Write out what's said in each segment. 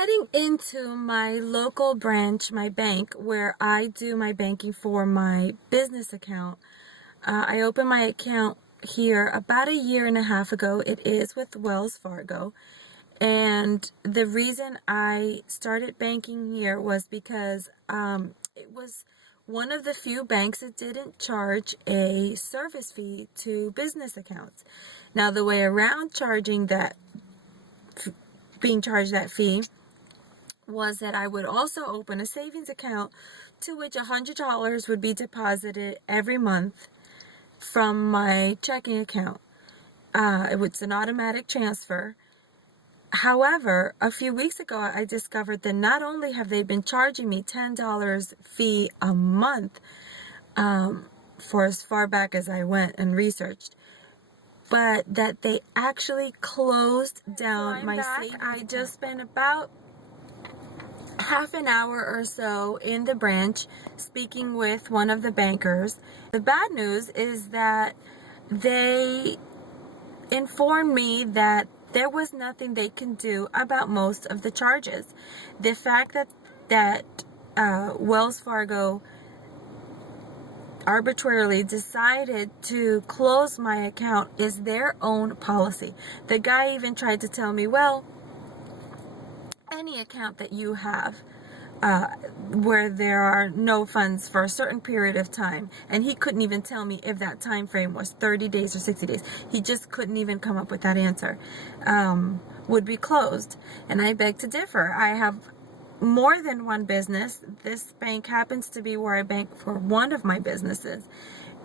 heading into my local branch, my bank, where I do my banking for my business account. I opened my account here about a year and a half ago. It is with Wells Fargo. And the reason I started banking here was because it was one of the few banks that didn't charge a service fee to business accounts. Now, the way around being charged that fee was that I would also open a savings account to which $100 would be deposited every month from my checking account. It was an automatic transfer. However, a few weeks ago, I discovered that not only have they been charging me $10 fee a month for as far back as I went and researched, but that they actually closed down my savings account. I just spent about half an hour or so in the branch speaking with one of the bankers. The bad news is that they informed me that there was nothing they can do about most of the charges. The fact that Wells Fargo arbitrarily decided to close my account is their own policy. The guy even tried to tell me, well, any account that you have where there are no funds for a certain period of time, and he couldn't even tell me if that time frame was 30 days or 60 days. He just couldn't even come up with that answer. Would be closed. And I beg to differ. I have more than one business. This bank happens to be where I bank for one of my businesses.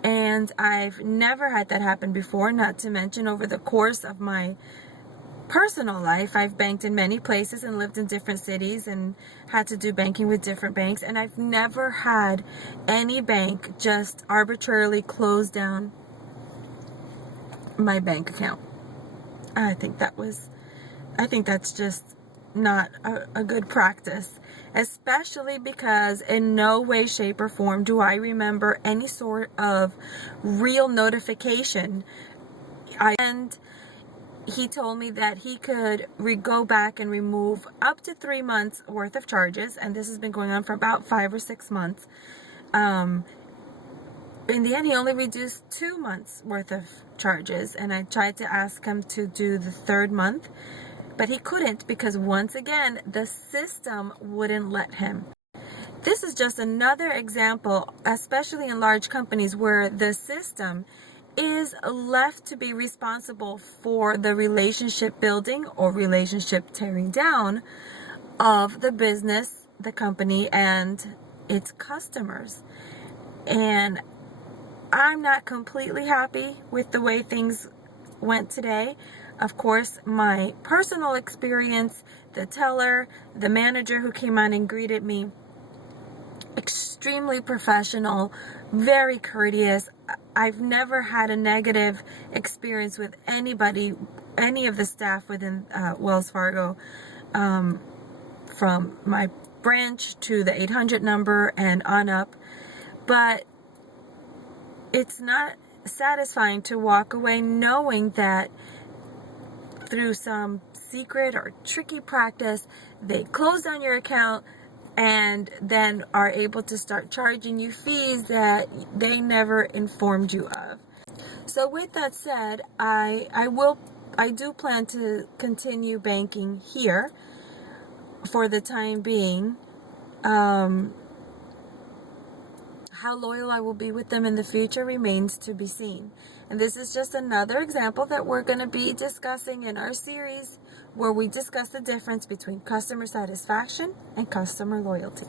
And I've never had that happen before, not to mention over the course of my personal life, I've banked in many places and lived in different cities and had to do banking with different banks, and I've never had any bank just arbitrarily close down my bank account. I think that's just not a good practice, especially because in no way, shape, or form do I remember any sort of real notification. And he told me that he could go back and remove up to 3 months worth of charges, and this has been going on for about 5 or 6 months. In the end, he only reduced 2 months worth of charges, and I tried to ask him to do the 3rd month, but he couldn't because, once again, the system wouldn't let him. This is just another example, especially in large companies, where the system is left to be responsible for the relationship building or relationship tearing down of the business, the company, and its customers. And I'm not completely happy with the way things went today. Of course, my personal experience, the teller, the manager who came on and greeted me, extremely professional, very courteous. I've never had a negative experience with anybody, any of the staff within Wells Fargo, from my branch to the 800 number and on up. But it's not satisfying to walk away knowing that through some secret or tricky practice, they close down your account and then are able to start charging you fees that they never informed you of. So with that said, I do plan to continue banking here for the time being. How loyal I will be with them in the future remains to be seen. And this is just another example that we're going to be discussing in our series where we discuss the difference between customer satisfaction and customer loyalty.